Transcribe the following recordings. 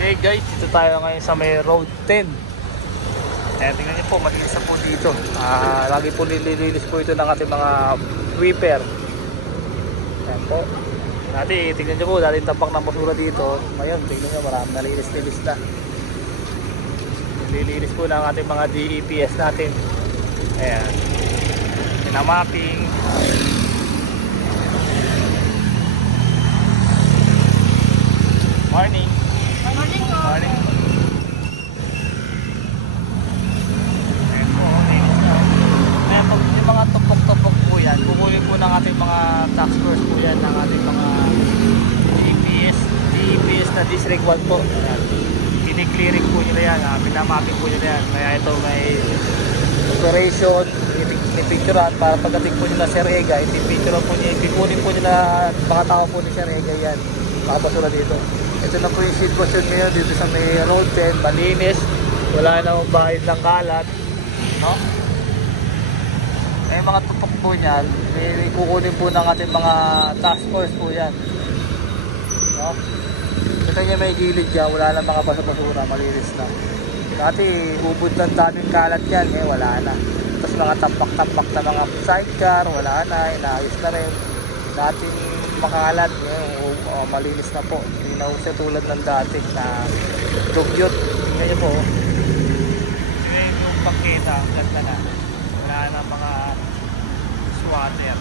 Okay guys, dito tayo ngayon sa may road 10. Ayan, tingnan niyo po, malinis na po dito. Lagi po nililinis po ito ng ating mga sweeper. Ayan po. Dati, tingnan niyo po, dati tapak ng basura dito. Ngayon, tingnan niyo, marami nalinis-linis na. Nililinis po ng ating mga DEPS natin. Ayan. Pinamapping. Morning. Morning po. Morning. Ayan po, okay. Kaya pag yung mga tupok-tupok po yan, kukunin po ng ating mga task force po yan, ng ating mga DEPS na District 1 po. Ayan. Kini-clearing po nila yan, pinamapping po nila yan. Kaya ito may operation, ipicturean para pagdating po nila Sir Ega, ipicturean po nila, ipipunin po nila mga tao po ni Sir Ega yan, makabasura dito. Ito na po yung sitwasyon ngayon dito sa may road 10, malinis, wala na akong bahid ng kalat, no? May mga tutok po niyan, may kukunin po ng ating mga task force po yan, no? Kita niya may gilid dyan, wala na mga basa-basura, malinis na. Dati ubod ng daming kalat yan, wala na. Tapos mga tapak-tapak na mga sidecar, wala na, inaayos na rin. Dating makalat, malinis na po. Hindi na siya tulad ng dati na dugyot. Tingnan niyo po. Tingnan yung pakita, ganda na. Wala na mga swatter.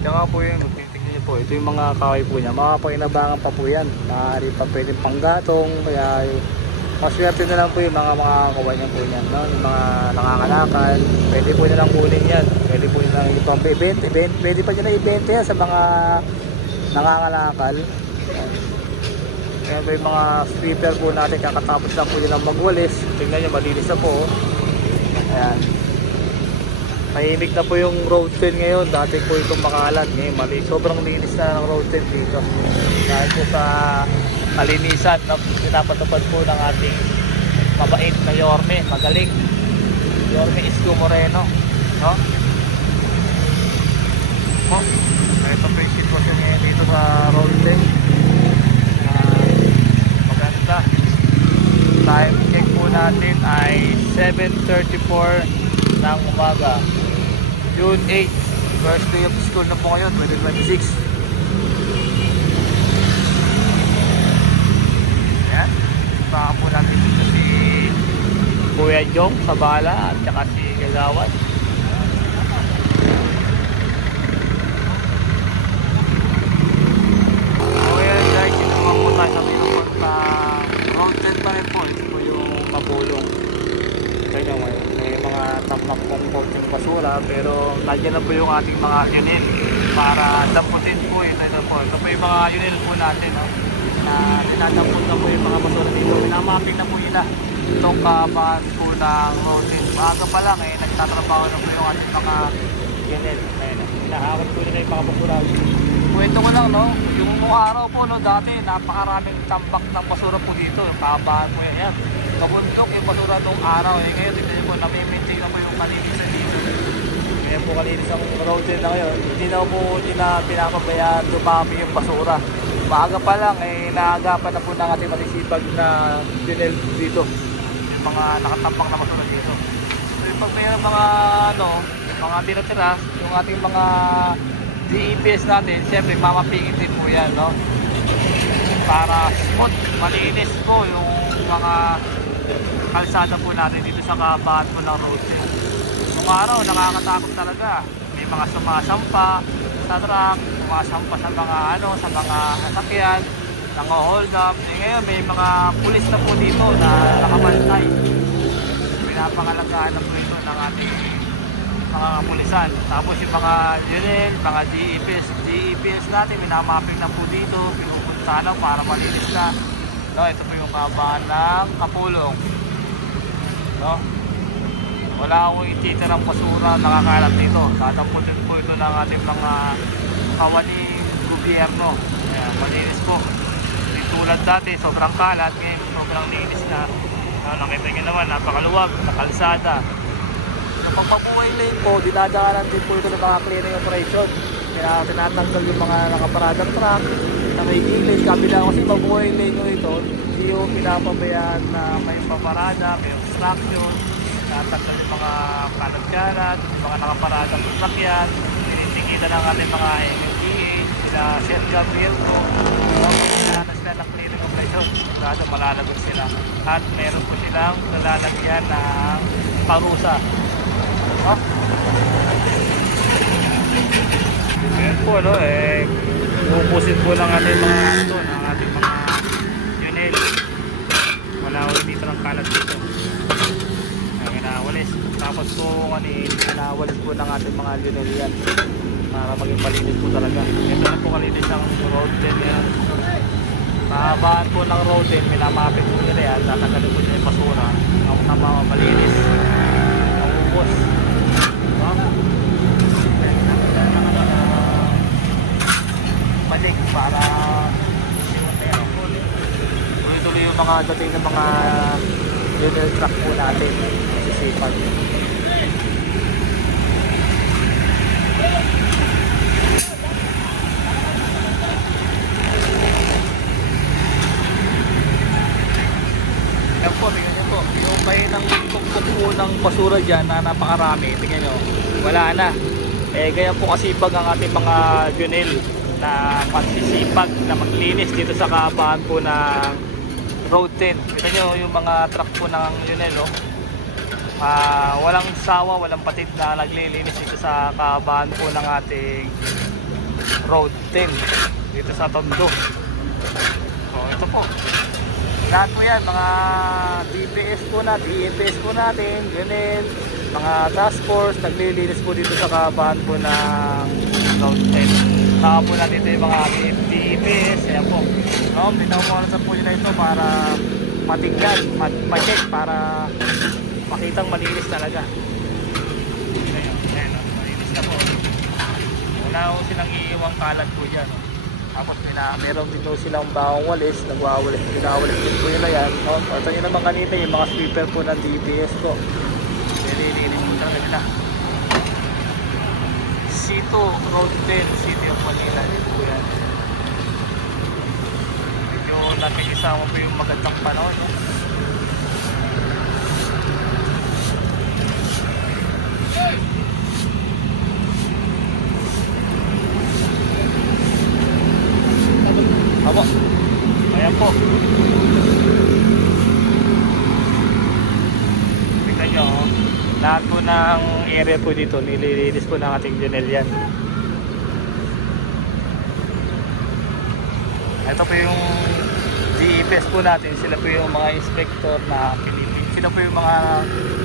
Kaya po yun, tingnan niyo po, ito yung mga kahoy po niya, makapakinabangan pa po yan, maaari pa pwedeng panggatong, kaya maswerte na lang po yung mga kawan niya po yan, no? Yung mga nangangalakal, pwede po nilang kunin yan, pwede po nilang ipang ibenta, pwede pa nila ibenta yan sa mga nangangalakal. Kaya po yung mga sweeper po natin, kakatapos lang po nilang magwalis, tingnan niyo, malinis na po. Ayan. Tahimik na po yung road 10 ngayon. Dati po itong makalat. Ngayon mali. Sobrang linis na ng road 10 dito. Dahil po sa kalinisan na pinapatupad po ng ating mabait na Yorme. Magaling. Yorme Isko Moreno. No? Oh, ito po yung sitwasyon ngayon dito sa road 10. Maganda. Time check po natin ay 7:34 ng umaga, June 8, first day of school na po ngayon, 2026. Ayan, baka po natin dito si Kuya Jong sa bala at saka si Gagawad. Ayan guys, ito naman po tayo sa pinupag na road 10 pa rin po. Ito po yung mabulong. Kaya ngayon may mga tapak pong konting basura, pero nandiyan na po yung ating mga unit para damputin po yun. Ito po yung mga unit po natin, no? Na tinadampot na po yung mga basura dito, minamapping na po nila itong kapas po ng routine. Maaga pa lang nagtatrabaho na po yung ating mga unit. Hinahakot po nila yung mga basura. Kwento ko lang, no, yung araw po, no, dati napakaraming tambak ng basura po dito, yung kabahan po yan. Kabundok yung basura nung araw. Ngayon tignan po, nami-maintain na po yung kalinisan dito. Ngayon po kalinis ang road na ngayon. Hindi na pinapabayaan dumami yung basura. Maaga pa lang naagapan na po ng ating matisipag na tunnel dito. Yung mga nakatambak na basura dito. So yung pag mayroon mga tinatira, yung ating mga DEPS natin, siyempre mamapingin din po yan, no? Para smooth, malinis po yung mga kalsada po natin dito sa kabahan po ng road. Nung araw, nakakatakot talaga. May mga sumasampa sa truck, sumasampa sa mga sa mga sasakyan, nang-hold up. Ngayon, may mga pulis na po dito na nakabantay. Pinapangalagaan na po ito ng ating mga kapulisan. Tapos yung mga UNIL, mga DEPS natin, minamapping na po dito, pinupunta lang para malinis na. No, ito po yung kabahan ng Kapulong. No? Wala akong ititirang basura nakakalat dito. Tatamputin po ito ng ating mga kawaning gobyerno. Ayan, malinis po. Tulad dati, sobrang kalat. Ngayon, sobrang linis na. Nakita nyo naman, napakaluwag na kalsada. Yung pagpabuhay lane po, dinadaanan din po ito ng mga clearing operation. Kaya tinatanggal yung mga nakaparadang truck na may gilid. Kabila kasi mabuhay lane nyo ito, hindi yung pinapabayaan na may paparada, may obstruction. Tinatanggal yung mga kalat-kalat, yung mga nakaparadang sasakyan. Tinitingita ng ating mga MMDA, sila Sir Gabriel po. Pagkakalas sila ng clearing operation, sigurado malalagot sila. At meron po silang nalalagyan ng parusa. Oh. Ayan po, no, upusin po lang ating mga ito, ng ating mga yunel. Wala ulit dito ng kalat dito. Ayan, kinawalis. Tapos po, kinawalis po ng ating mga yunel yan. Para maging malinis po talaga. Ito na po kalinis ang road 10 yan. Mahabaan po ng road 10, minamapit po nila yan. Tatanggalin po nila yung basura. Ang tama malinis. Ang upos. Balik para tuloy-tuloy yung mga dating ng mga unit truck po natin masisipag. Yan po, tingnan nyo po yung kayo ng tungkok po ng basura dyan na napakarami, tingnan nyo, wala na. Ganyan po kasipag ang ating mga junel na magsisipag na maglinis dito sa kaabahan po ng road 10. Kita nyo yung mga truck po ng junel, no? Walang sawa, walang patid na naglilinis dito sa kaabahan po ng ating road 10 dito sa Tondo. So ito po, lahat po yan, mga DPS po natin, DPS po natin, junel, mga task force, naglilinis po dito sa kaabahan po ng road 10. Saka po natin ito yung mga DPS, ayan po. No, binawalan po nila ito para matingnan, ma-check, para makitang malinis talaga. Ayan, malinis na po. Wala po silang iiwang kalat po dyan. Tapos meron din po silang bawang walis, pinawalis din po nila yan. No? Ito nyo naman kanina yung mga sweeper po ng DPS po. Nililinis po talaga nila. C2, Road 10, City of Manila, dito po yan. Medyo nakikisawa po yung magandang panahon, no? Abo, ayan po. Tingnan nyo, lahat po ng area po dito nililinis po ng ating junel yan. Ito po yung DPS po natin, sila po yung mga inspector na pinipin. Sila po yung mga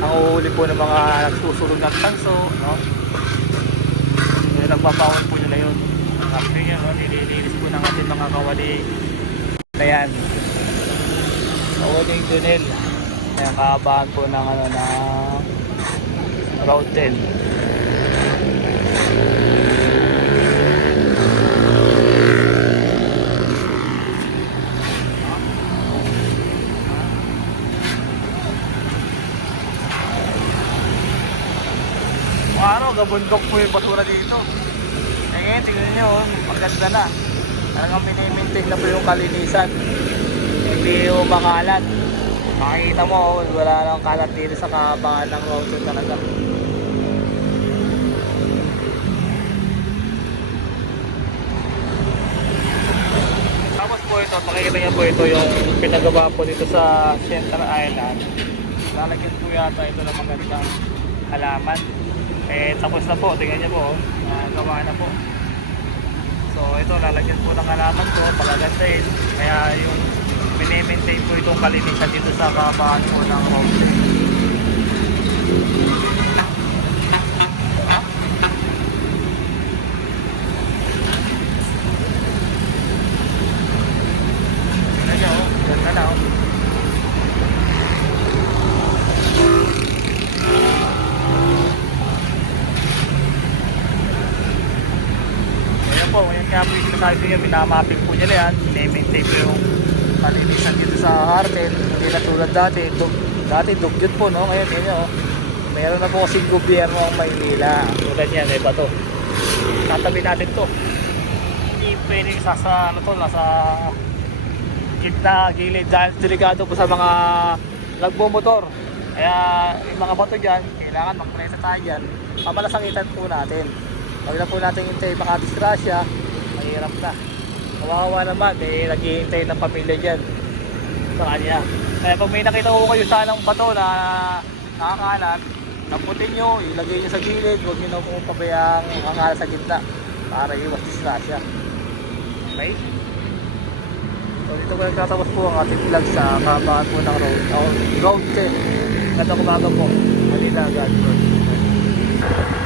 nanguhuli po ng mga nagsusulong ng tanso, no? Nagpapawon po nila yun. After yan, no? Nililinis po ng ating mga kawali na yan. Kawaling junel. Kaya kaabahan po ng ano na Road 10. Araw, gabundok po yung basura dito. Ngayon, tingnan nyo, maganda na. Talagang minimaintain na po yung kalinisan. Hindi yung makalat. Makikita mo, wala lang kalat dito sa kaabangan ng road 10 talaga. Tapos po ito, makikita nyo po ito yung pinagawa po dito sa Center Island. Lalagyan po yata ito ng magandang halaman. Tapos na po, tingnan nyo po, gawa na po. So ito, lalagyan po ng halaman po, pagagandahin. Kaya yung mini-maintain po itong kalinisan dito sa kaabahan po ng road. Tingnan nyo, ganda na oh. Ayan kaya po yung sinasabi nyo, minamapping po nila yan, mini-maintain po yung kalinisan dito sa Hartel. Hindi na tulad dati, Dati dugyot po, no? Ngayon, yun yun, oh. Meron na po kasing gobyerno ang Maynila. Tulad yan, may bato. Tatabi natin to. Hindi pwedeng ano to, nasa gitna, gilid. Dahil delikado po sa mga nagbomotor. Kaya yung mga bato dyan, kailangan magpresa tayo dyan. Pamalasangitan po natin. Huwag na po natin hintay makadisgrasya, mahirap na. Kawawa naman, naghihintay ng pamilya dyan sa kanya. Kaya pag may nakita ko kayo sanang bato na nakakalat, lamputin nyo, ilagay nyo sa gilid, huwag nyo na po pabayang hangalat sa gitna para iwas disgrasya. Okay? So dito ko nagtatapos po ang ating vlog sa kahabaan po ng road 10. Ganda ko baga po. Manila, God bless.